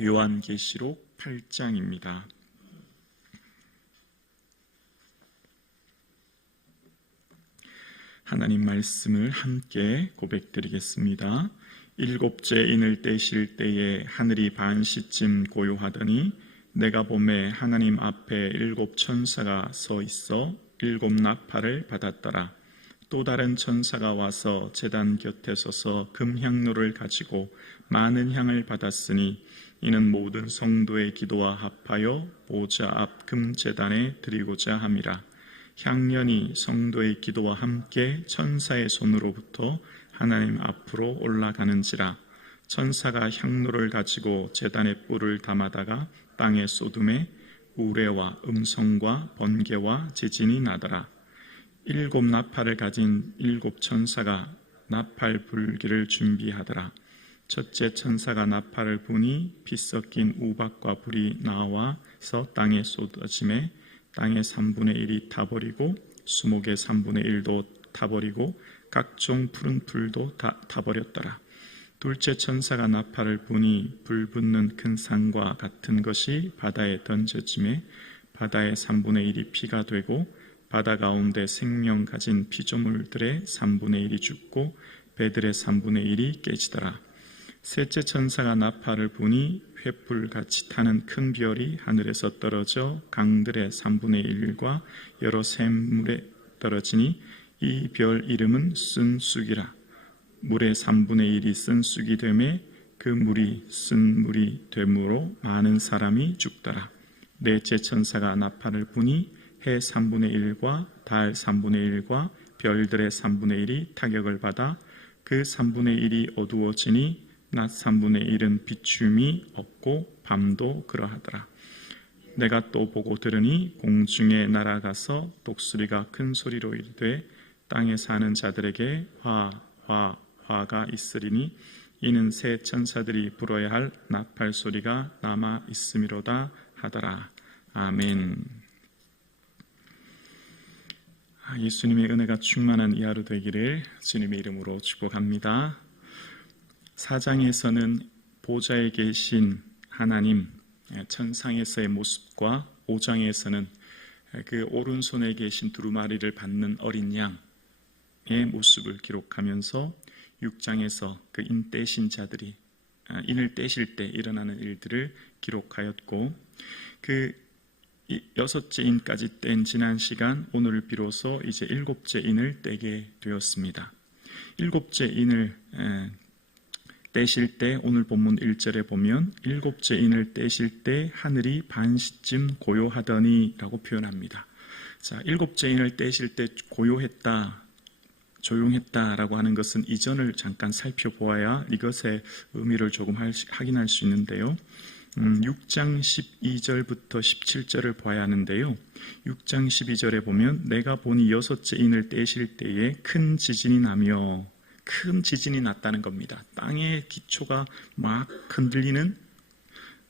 요한계시록 8장입니다. 하나님 말씀을 함께 고백드리겠습니다. 일곱째 인을 떼실 때에 하늘이 반시쯤 고요하더니 내가 보매 하나님 앞에 일곱 천사가 서 있어 일곱 나팔을 받았더라. 또 다른 천사가 와서 제단 곁에 서서 금향로를 가지고 많은 향을 받았으니 이는 모든 성도의 기도와 합하여 보좌 앞 금제단에 드리고자 함이라. 향연이 성도의 기도와 함께 천사의 손으로부터 하나님 앞으로 올라가는지라. 천사가 향로를 가지고 제단에 뿔을 담아다가 땅에 쏟음에 우레와 음성과 번개와 지진이 나더라. 일곱 나팔을 가진 일곱 천사가 나팔 불기를 준비하더라. 첫째 천사가 나팔을 부니 피 섞인 우박과 불이 나와서 땅에 쏟아짐에 땅의 3분의 1이 타버리고 수목의 3분의 1도 타버리고 각종 푸른 풀도 다 타버렸더라. 둘째 천사가 나팔을 부니 불 붙는 큰 산과 같은 것이 바다에 던져짐에 바다의 3분의 1이 피가 되고 바다 가운데 생명 가진 피조물들의 3분의 1이 죽고 배들의 3분의 1이 깨지더라. 셋째 천사가 나팔을 부니 횃불같이 타는 큰 별이 하늘에서 떨어져 강들의 3분의 1과 여러 샘물에 떨어지니 이 별 이름은 쓴 쑥이라. 물의 3분의 1이 쓴 쑥이 되매 그 물이 쓴 물이 되므로 많은 사람이 죽더라. 넷째 천사가 나팔을 부니 해 3분의 1과 달 3분의 1과 별들의 3분의 1이 타격을 받아 그 3분의 1이 어두워지니 낮 3분의 1은 비춤이 없고 밤도 그러하더라. 내가 또 보고 들으니 공중에 날아가서 독수리가 큰 소리로 이르되 땅에 사는 자들에게 화가 있으리니 이는 새 천사들이 불어야 할 나팔 소리가 남아 있음이로다 하더라. 아멘. 예수님의 은혜가 충만한 이 하루 되기를 주님의 이름으로 축복합니다. 4장에서는 보좌에 계신 하나님 천상에서의 모습과 5장에서는 그 오른손에 계신 두루마리를 받는 어린 양의 모습을 기록하면서 6장에서 그 인 떼신 자들이 인을 떼실 때 일어나는 일들을 기록하였고 그 여섯째 인까지 뗀 지난 시간 오늘 비로소 이제 일곱째 인을 떼게 되었습니다. 일곱째 인을 떼실 때 오늘 본문 1절에 보면 일곱째 인을 떼실 때 하늘이 반시쯤 고요하더니 라고 표현합니다. 자, 일곱째 인을 떼실 때 고요했다, 조용했다라고 하는 것은 이전을 잠깐 살펴보아야 이것의 의미를 조금 확인할 수 있는데요. 6장 12절부터 17절을 봐야 하는데요. 6장 12절에 보면 내가 보니 여섯째 인을 떼실 때에 큰 지진이 나며 큰 지진이 났다는 겁니다. 땅의 기초가 막 흔들리는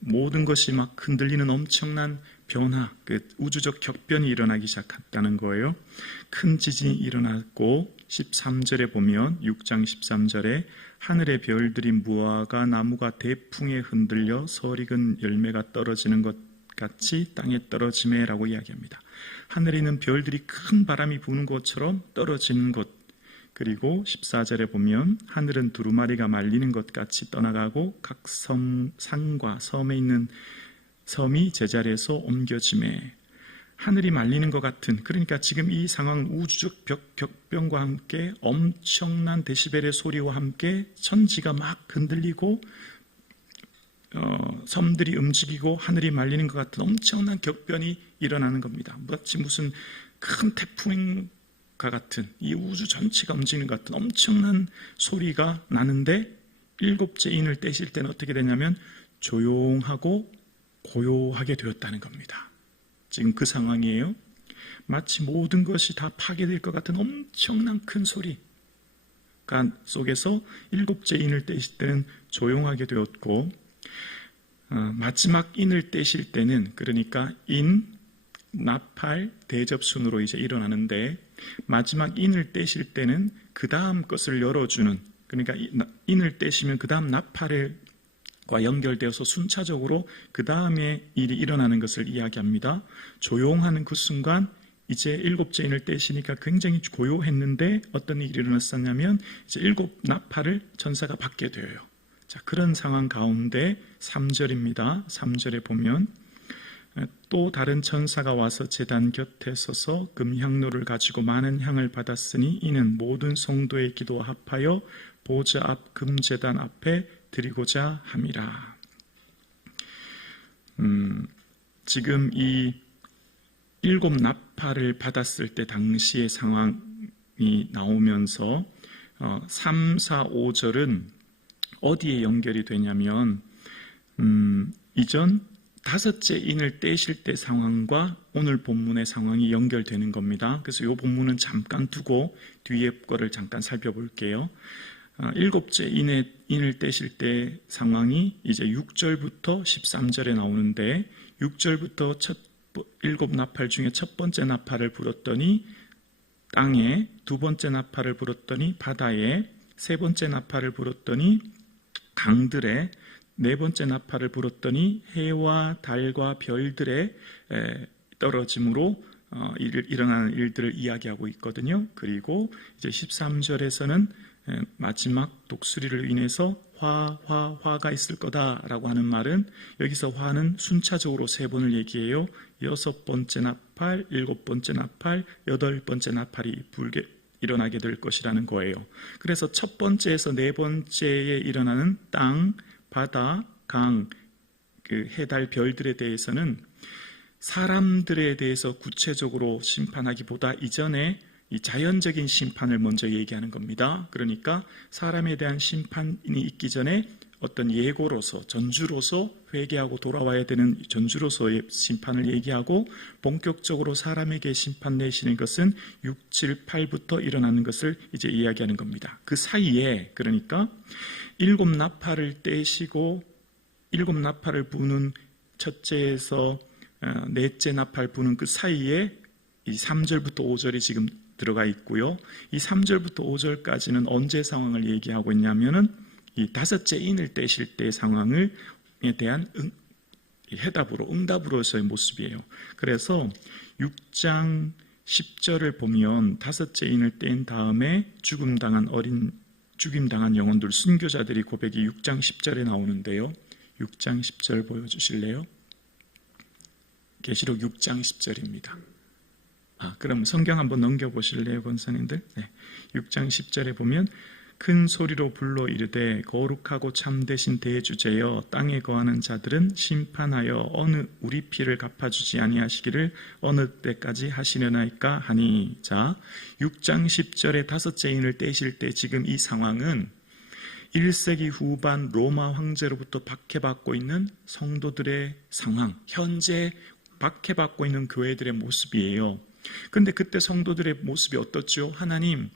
모든 것이 막 흔들리는 엄청난 변화, 그 우주적 격변이 일어나기 시작했다는 거예요. 큰 지진이 일어났고 13절에 보면 6장 13절에 하늘의 별들이 무화과 나무가 대풍에 흔들려 설익은 열매가 떨어지는 것 같이 땅에 떨어지매라고 이야기합니다. 하늘에 있는 별들이 큰 바람이 부는 것처럼 떨어지는 것. 그리고 14절에 보면 하늘은 두루마리가 말리는 것 같이 떠나가고 각 산과 섬에 있는 섬이 제자리에서 옮겨지매 하늘이 말리는 것 같은, 그러니까 지금 이 상황 우주적 격변과 함께 엄청난 데시벨의 소리와 함께 천지가 막 흔들리고 섬들이 움직이고 하늘이 말리는 것 같은 엄청난 격변이 일어나는 겁니다. 마치 무슨 큰 태풍과 같은 이 우주 전체가 움직이는 것 같은 엄청난 소리가 나는데 일곱째 인을 떼실 때는 어떻게 되냐면 조용하고 고요하게 되었다는 겁니다. 지금 그 상황이에요. 마치 모든 것이 다 파괴될 것 같은 엄청난 큰 소리가 속에서 일곱째 인을 떼실 때는 조용하게 되었고 마지막 인을 떼실 때는 그러니까 인, 나팔, 대접순으로 이제 일어나는데 마지막 인을 떼실 때는 그 다음 것을 열어주는, 그러니까 인을 떼시면 그 다음 나팔을 연결되어서 순차적으로 그 다음에 일이 일어나는 것을 이야기합니다. 조용하는 그 순간 이제 일곱째 인을 떼시니까 굉장히 고요했는데 어떤 일이 일어났었냐면 이제 일곱 나팔을 천사가 받게 되어요. 자, 그런 상황 가운데 3절입니다. 3절에 보면 또 다른 천사가 와서 제단 곁에 서서 금향로를 가지고 많은 향을 받았으니 이는 모든 성도의 기도와 합하여 보좌 앞 금제단 앞에 드리고자 함이라. 지금 이 일곱 나팔을 받았을 때 당시의 상황이 나오면서 3, 4, 5절은 어디에 연결이 되냐면 이전 다섯째 인을 떼실 때 상황과 오늘 본문의 상황이 연결되는 겁니다. 그래서 이 본문은 잠깐 두고 뒤에 거를 잠깐 살펴볼게요. 일곱째 인을 떼실 때 상황이 이제 6절부터 13절에 나오는데 6절부터 일곱 나팔 중에 첫 번째 나팔을 불었더니 땅에, 두 번째 나팔을 불었더니 바다에, 세 번째 나팔을 불었더니 강들에, 네 번째 나팔을 불었더니 해와 달과 별들에 떨어짐으로 일어나는 일들을 이야기하고 있거든요. 그리고 이제 13절에서는 마지막 독수리를 인해서 화가 있을 거다라고 하는 말은 여기서 화는 순차적으로 세 번을 얘기해요. 여섯 번째 나팔, 일곱 번째 나팔, 여덟 번째 나팔이 일어나게 될 것이라는 거예요. 그래서 첫 번째에서 네 번째에 일어나는 땅, 바다, 강, 해, 달, 별들에 대해서는 사람들에 대해서 구체적으로 심판하기보다 이전에 이 자연적인 심판을 먼저 얘기하는 겁니다. 그러니까 사람에 대한 심판이 있기 전에 어떤 예고로서, 전주로서 회개하고 돌아와야 되는 전주로서의 심판을 얘기하고 본격적으로 사람에게 심판 내시는 것은 6, 7, 8부터 일어나는 것을 이제 이야기하는 겁니다. 그 사이에 그러니까 일곱 나팔을 떼시고 일곱 나팔을 부는 첫째에서 넷째 나팔 부는 그 사이에 이 3절부터 5절이 지금 들어가 있고요. 이 3절부터 5절까지는 언제 상황을 얘기하고 있냐면은 이 다섯째 인을 떼실 때 상황에 대한 해답으로, 응답으로서의 모습이에요. 그래서 6장 10절을 보면 다섯째 인을 뗀 다음에 죽임당한 영혼들, 순교자들이 고백이 6장 10절에 나오는데요. 6장 10절 보여주실래요? 계시록 6장 10절입니다. 그럼 성경 한번 넘겨보실래요, 권사님들? 네. 6장 10절에 보면 큰 소리로 불러 이르되 거룩하고 참되신 대주제여 땅에 거하는 자들은 심판하여 어느 우리 피를 갚아주지 아니하시기를 어느 때까지 하시려나이까 하니. 자, 6장 10절에 다섯째 인을 떼실 때 지금 이 상황은 1세기 후반 로마 황제로부터 박해받고 있는 성도들의 상황, 현재 박해받고 있는 교회들의 모습이에요. 근데 그때 성도들의 모습이 어떻죠? 하나님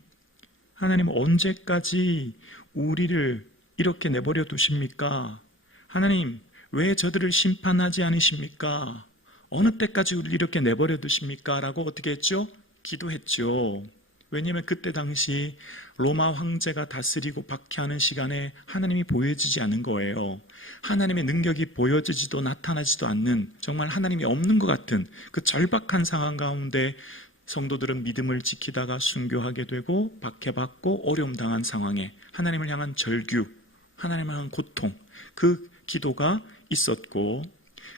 언제까지 우리를 이렇게 내버려 두십니까? 하나님 왜 저들을 심판하지 않으십니까? 어느 때까지 우리를 이렇게 내버려 두십니까? 라고 어떻게 했죠? 기도했죠. 왜냐하면 그때 당시 로마 황제가 다스리고 박해하는 시간에 하나님이 보여지지 않은 거예요. 하나님의 능력이 보여지지도 나타나지도 않는, 정말 하나님이 없는 것 같은 그 절박한 상황 가운데 성도들은 믿음을 지키다가 순교하게 되고 박해받고 어려움 당한 상황에 하나님을 향한 절규, 하나님을 향한 고통, 그 기도가 있었고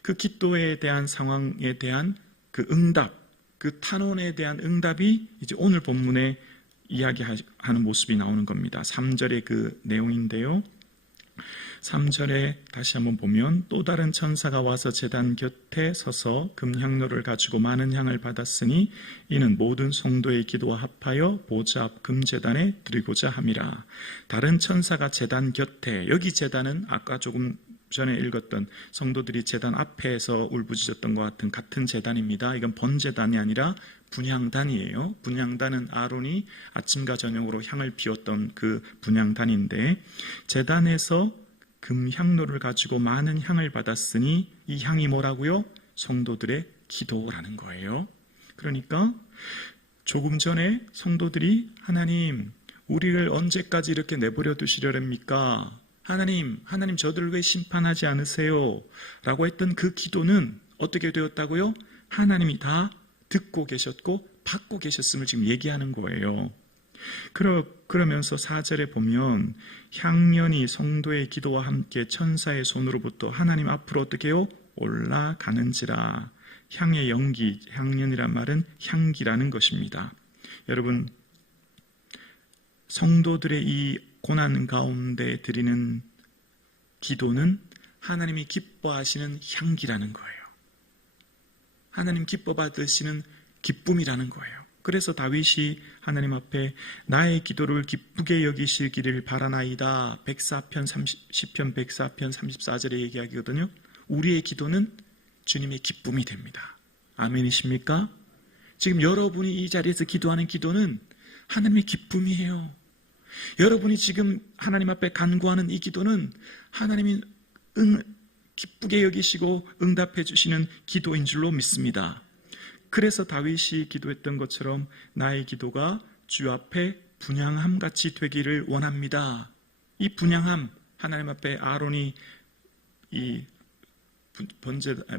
그 기도에 대한 상황에 대한 그 응답, 그 탄원에 대한 응답이 이제 오늘 본문에 이야기하는 모습이 나오는 겁니다. 3절의 그 내용인데요. 3절에 다시 한번 보면 또 다른 천사가 와서 제단 곁에 서서 금향로를 가지고 많은 향을 받았으니 이는 모든 성도의 기도와 합하여 보좌 앞 금제단에 드리고자 함이라. 다른 천사가 제단 곁에, 여기 제단은 아까 조금 전에 읽었던 성도들이 제단 앞에서 울부짖었던 것 같은 제단입니다. 이건 번제단이 아니라 분향단이에요. 분향단은 아론이 아침과 저녁으로 향을 피웠던 그 분향단인데, 제단에서 금향로를 가지고 많은 향을 받았으니 이 향이 뭐라고요? 성도들의 기도라는 거예요. 그러니까 조금 전에 성도들이 하나님 우리를 언제까지 이렇게 내버려 두시려랍니까? 하나님 저들을 왜 심판하지 않으세요? 라고 했던 그 기도는 어떻게 되었다고요? 하나님이 다 듣고 계셨고 받고 계셨음을 지금 얘기하는 거예요. 그러면서 4절에 보면 향년이 성도의 기도와 함께 천사의 손으로부터 하나님 앞으로 어떻게 해요? 올라가는지라. 향의 연기, 향년이란 말은 향기라는 것입니다. 여러분, 성도들의 이 고난 가운데 드리는 기도는 하나님이 기뻐하시는 향기라는 거예요. 하나님 기뻐 받으시는 기쁨이라는 거예요. 그래서 다윗이 하나님 앞에 나의 기도를 기쁘게 여기시기를 바라나이다. 10편 104편 34절에 얘기하거든요. 우리의 기도는 주님의 기쁨이 됩니다. 아멘이십니까? 지금 여러분이 이 자리에서 기도하는 기도는 하나님의 기쁨이에요. 여러분이 지금 하나님 앞에 간구하는 이 기도는 하나님이 기쁘게 여기시고 응답해 주시는 기도인 줄로 믿습니다. 그래서 다윗이 기도했던 것처럼 나의 기도가 주 앞에 분향함같이 되기를 원합니다. 이 분향함, 하나님 앞에 아론이 이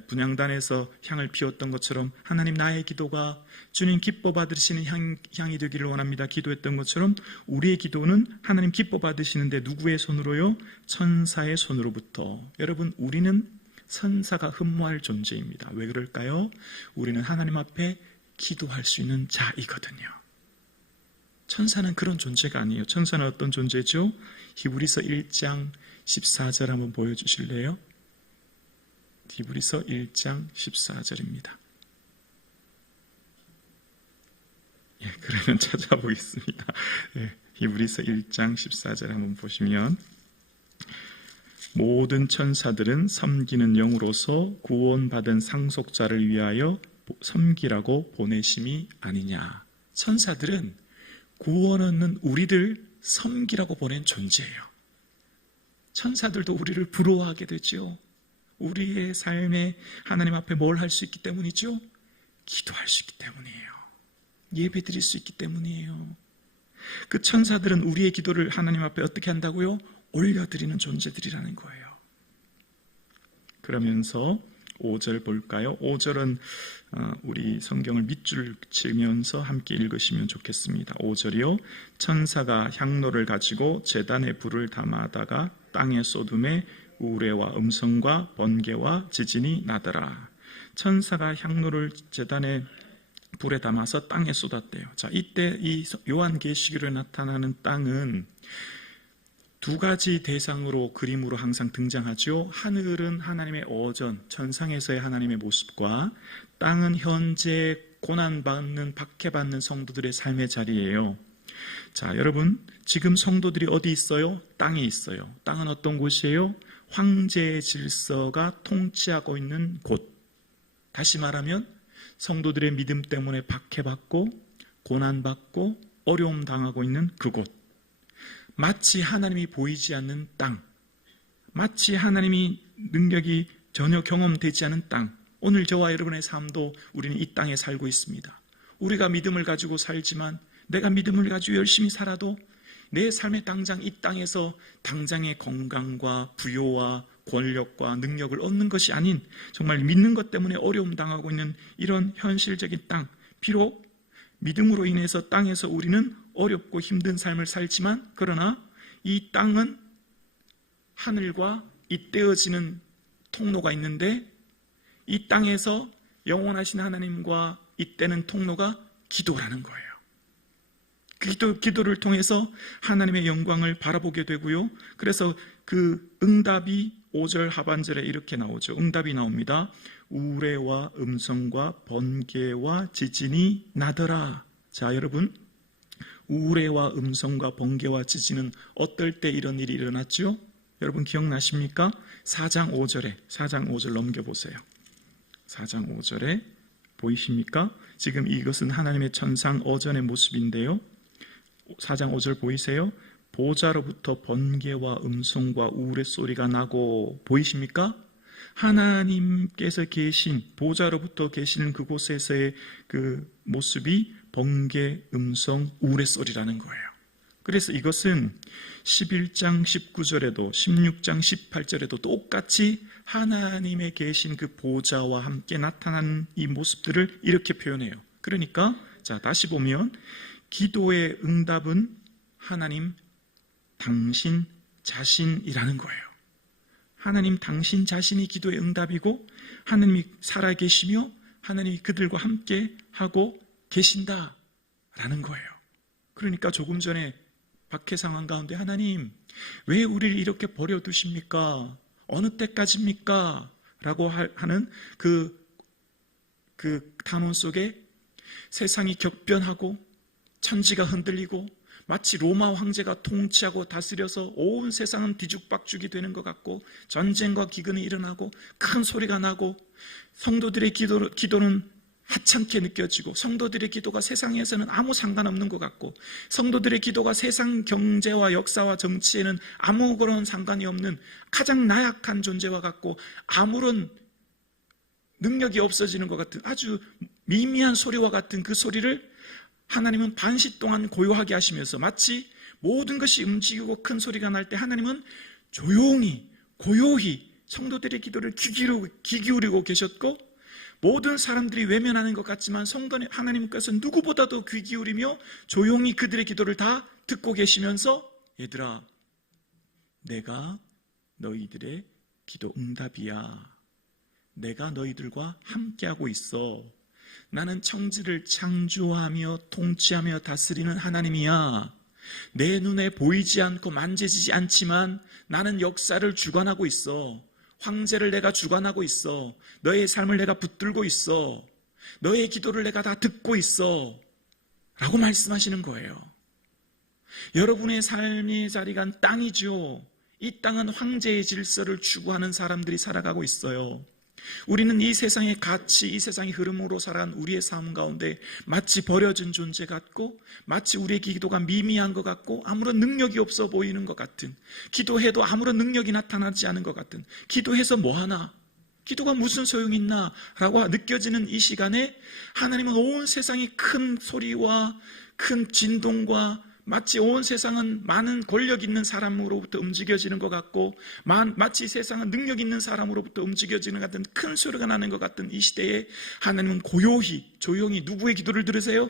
분향단에서 향을 피웠던 것처럼 하나님 나의 기도가 주님 기뻐 받으시는 향이 되기를 원합니다. 기도했던 것처럼 우리의 기도는 하나님 기뻐 받으시는데 누구의 손으로요? 천사의 손으로부터. 여러분, 우리는 천사가 흠모할 존재입니다. 왜 그럴까요? 우리는 하나님 앞에 기도할 수 있는 자이거든요. 천사는 그런 존재가 아니에요. 천사는 어떤 존재죠? 히브리서 1장 14절 한번 보여주실래요? 히브리서 1장 14절입니다. 그러면 찾아보겠습니다. 히브리서 1장 14절 한번 보시면 모든 천사들은 섬기는 영으로서 구원받은 상속자를 위하여 섬기라고 보내심이 아니냐. 천사들은 구원 얻는 우리들 섬기라고 보낸 존재예요. 천사들도 우리를 부러워하게 되죠. 우리의 삶에 하나님 앞에 뭘 할 수 있기 때문이죠? 기도할 수 있기 때문이에요. 예배 드릴 수 있기 때문이에요. 그 천사들은 우리의 기도를 하나님 앞에 어떻게 한다고요? 올려드리는 존재들이라는 거예요. 그러면서 5절 볼까요? 5절은 우리 성경을 밑줄 치면서 함께 읽으시면 좋겠습니다. 5절이요. 천사가 향로를 가지고 제단에 불을 담아다가 땅에 쏟음에 우레와 음성과 번개와 지진이 나더라. 천사가 향로를 제단에 불에 담아서 땅에 쏟았대요. 자, 이때 이 요한계시록에 나타나는 땅은 두 가지 대상으로 그림으로 항상 등장하죠. 하늘은 하나님의 어전, 천상에서의 하나님의 모습과 땅은 현재 고난받는, 박해받는 성도들의 삶의 자리예요. 자, 여러분, 지금 성도들이 어디 있어요? 땅에 있어요. 땅은 어떤 곳이에요? 황제의 질서가 통치하고 있는 곳. 다시 말하면 성도들의 믿음 때문에 박해받고 고난받고 어려움 당하고 있는 그곳. 마치 하나님이 보이지 않는 땅, 마치 하나님이 능력이 전혀 경험되지 않은 땅. 오늘 저와 여러분의 삶도 우리는 이 땅에 살고 있습니다. 우리가 믿음을 가지고 살지만, 내가 믿음을 가지고 열심히 살아도 내 삶의 당장 이 땅에서 당장의 건강과 부요와 권력과 능력을 얻는 것이 아닌 정말 믿는 것 때문에 어려움 당하고 있는 이런 현실적인 땅. 비록 믿음으로 인해서 땅에서 우리는 어렵고 힘든 삶을 살지만, 그러나 이 땅은 하늘과 잇대어지는 통로가 있는데, 이 땅에서 영원하신 하나님과 잇대는 통로가 기도라는 거예요. 기도를 통해서 하나님의 영광을 바라보게 되고요. 그래서 그 응답이 5절 하반절에 이렇게 나오죠. 응답이 나옵니다. 우레와 음성과 번개와 지진이 나더라. 자, 여러분, 우레와 음성과 번개와 지진은 어떨 때 이런 일이 일어났죠? 여러분 기억나십니까? 4장 5절 넘겨보세요. 4장 5절에 보이십니까? 지금 이것은 하나님의 천상 어전의 모습인데요. 4장 5절 보이세요? 보좌로부터 번개와 음성과 우레 소리가 나고, 보이십니까? 하나님께서 계신, 보좌로부터 계시는 그곳에서의 그 모습이 번개, 음성, 우레 소리라는 거예요. 그래서 이것은 11장 19절에도 16장 18절에도 똑같이 하나님의 계신 그 보좌와 함께 나타나는 이 모습들을 이렇게 표현해요. 그러니까 자, 다시 보면 기도의 응답은 하나님 당신 자신이라는 거예요. 하나님 당신 자신이 기도의 응답이고 하나님이 살아계시며 하나님이 그들과 함께 하고 계신다라는 거예요. 그러니까 조금 전에 박해 상황 가운데 하나님 왜 우리를 이렇게 버려두십니까? 어느 때까지입니까? 라고 하는 그 단원 속에 세상이 격변하고 천지가 흔들리고 마치 로마 황제가 통치하고 다스려서 온 세상은 뒤죽박죽이 되는 것 같고 전쟁과 기근이 일어나고 큰 소리가 나고 성도들의 기도는 하찮게 느껴지고 성도들의 기도가 세상에서는 아무 상관없는 것 같고 성도들의 기도가 세상 경제와 역사와 정치에는 아무런 상관이 없는 가장 나약한 존재와 같고 아무런 능력이 없어지는 것 같은 아주 미미한 소리와 같은 그 소리를 하나님은 반시 동안 고요하게 하시면서 마치 모든 것이 움직이고 큰 소리가 날 때 하나님은 조용히 고요히 성도들의 기도를 귀 기울이고 계셨고 모든 사람들이 외면하는 것 같지만 성도는 하나님께서 누구보다도 귀 기울이며 조용히 그들의 기도를 다 듣고 계시면서 얘들아 내가 너희들의 기도 응답이야. 내가 너희들과 함께하고 있어. 나는 천지를 창조하며 통치하며 다스리는 하나님이야. 내 눈에 보이지 않고 만져지지 않지만 나는 역사를 주관하고 있어. 황제를 내가 주관하고 있어. 너의 삶을 내가 붙들고 있어. 너의 기도를 내가 다 듣고 있어. 라고 말씀하시는 거예요. 여러분의 삶의 자리가 땅이죠. 이 땅은 황제의 질서를 추구하는 사람들이 살아가고 있어요. 우리는 이 세상의 가치, 이 세상의 흐름으로 살아간 우리의 삶 가운데 마치 버려진 존재 같고 마치 우리의 기도가 미미한 것 같고 아무런 능력이 없어 보이는 것 같은 기도해도 아무런 능력이 나타나지 않은 것 같은 기도해서 뭐하나? 기도가 무슨 소용이 있나? 라고 느껴지는 이 시간에 하나님은 온 세상이 큰 소리와 큰 진동과 마치 온 세상은 많은 권력 있는 사람으로부터 움직여지는 것 같고 마치 세상은 능력 있는 사람으로부터 움직여지는 것 같은 큰 소리가 나는 것 같은 이 시대에 하나님은 고요히 조용히 누구의 기도를 들으세요?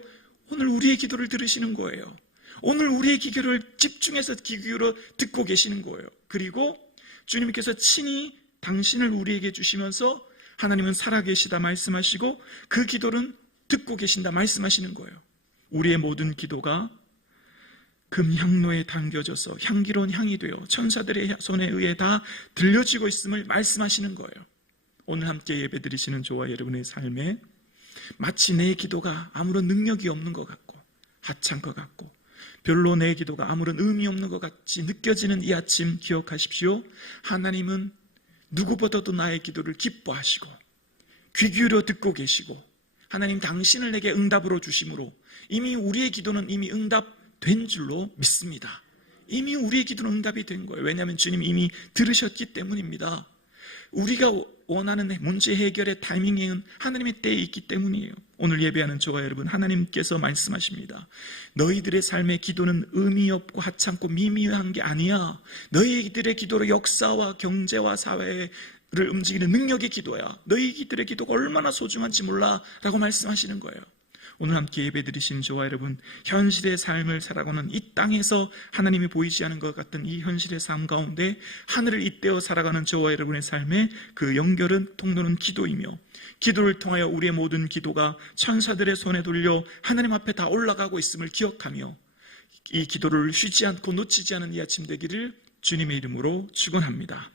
오늘 우리의 기도를 들으시는 거예요. 오늘 우리의 기도를 집중해서 귀 기울여 듣고 계시는 거예요. 그리고 주님께서 친히 당신을 우리에게 주시면서 하나님은 살아계시다 말씀하시고 그 기도는 듣고 계신다 말씀하시는 거예요. 우리의 모든 기도가 금향로에 담겨져서 향기로운 향이 되어 천사들의 손에 의해 다 들려지고 있음을 말씀하시는 거예요. 오늘 함께 예배드리시는 저와 여러분의 삶에 마치 내 기도가 아무런 능력이 없는 것 같고 하찮은 것 같고 별로 내 기도가 아무런 의미 없는 것 같이 느껴지는 이 아침 기억하십시오. 하나님은 누구보다도 나의 기도를 기뻐하시고 귀 기울여 듣고 계시고 하나님 당신을 내게 응답으로 주심으로 이미 우리의 기도는 이미 응답된 줄로 믿습니다. 이미 우리의 기도는 응답이 된 거예요. 왜냐하면 주님 이미 들으셨기 때문입니다. 우리가 원하는 문제 해결의 타이밍은 하나님의 때에 있기 때문이에요. 오늘 예배하는 저와 여러분, 하나님께서 말씀하십니다. 너희들의 삶의 기도는 의미 없고 하찮고 미미한 게 아니야. 너희들의 기도로 역사와 경제와 사회를 움직이는 능력의 기도야. 너희들의 기도가 얼마나 소중한지 몰라 라고 말씀하시는 거예요. 오늘 함께 예배드리신 저와 여러분, 현실의 삶을 살아가는 이 땅에서 하나님이 보이지 않은 것 같은 이 현실의 삶 가운데 하늘을 잇대어 살아가는 저와 여러분의 삶의 그 연결은 통로는 기도이며, 기도를 통하여 우리의 모든 기도가 천사들의 손에 돌려 하나님 앞에 다 올라가고 있음을 기억하며 이 기도를 쉬지 않고 놓치지 않은 이 아침 되기를 주님의 이름으로 축원합니다.